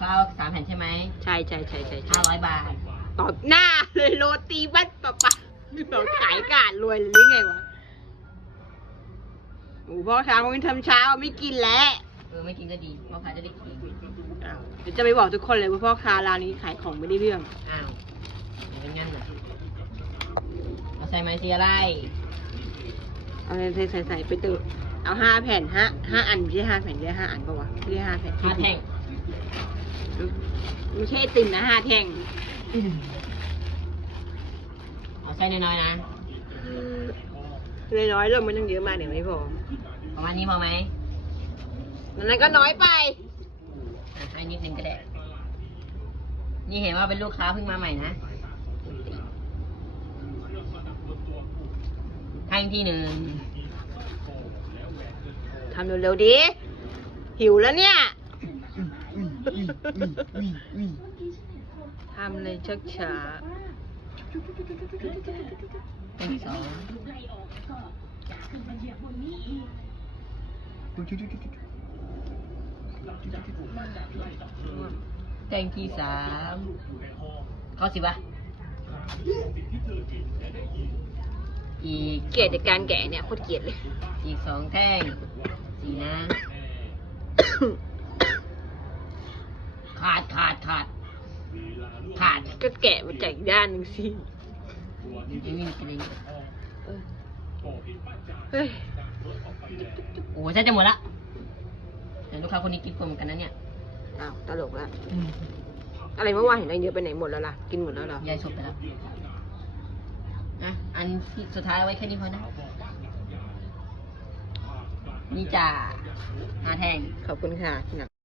ค้าเอาสามแผ่นใช่ไหมใช่ใช่ใช่ใช่ห้าใช่ร้อยบาท ตอบหน้าเลยโรตีบ้านปะปะเราขายกาดรวยเลยหรือไงวะโอ้พ่อค้ามันทำเช้าไม่กินแล้วเออไม่กินก็ดีพ่อค้าจะได้กินอ้าวเดี๋ยวจะไปบอกทุกคนเลยว่าพ่อค้าร้านนี้ขายของไม่ได้เรื่องอ้าวเป็นงั้นเหรอเอาใส่ไม้สีอะไร เอาใส่ใส่ใส่ไปเตอะเอาห้าแผ่นห้าห้าอันไม่ใช่ห้าแผ่นได้ห้าอันปะวะไม่ได้ห้าแผ่นห้าแท่ง ไม่ใช่ไอติมนะห้าแท่งเอาใส่น้อยๆนะเลยน้อยๆเริ่มมันยังเยอะมากเดี๋ยวไม่พอประมาณนี้พอไหมนั้นก็น้อยไปอะให้นิดนึงก็ได้ นี่เห็นว่าเป็นลูกค้าเพิ่งมาใหม่นะให้อีกทีหนึ่ง ทำเร็วๆดิหิวแล้วเนี่ย ทำเลยชักช้าเป็นสองแตงที่สามเขาสิบะอีกเกลียดจากการแกะเนี่ยโคตรเกลียดเลย อีกสองแท่งสี่นะ ขาดขาดขาดขาดก็แกะมาจากอีกด้านหนึ่งสิยังมีกระดิ่งเฮ้ยโอ้โหใช่จะหมดละแต่ลูกค้าคนนี้กินกลมอนกันนะเนี่ยอ้าวตลกละอะไรเมื่อวานเห็นอะไรเยอะไปไหนหมดแล้วล่ะ กินหมดแล้วเหรอยายสุดไปแล้วนะอันที่สุดท้ายเอาไว้แค่นี้พอนะ นี่จ้าห้าแท่งขอบคุณค่ะที่หนัก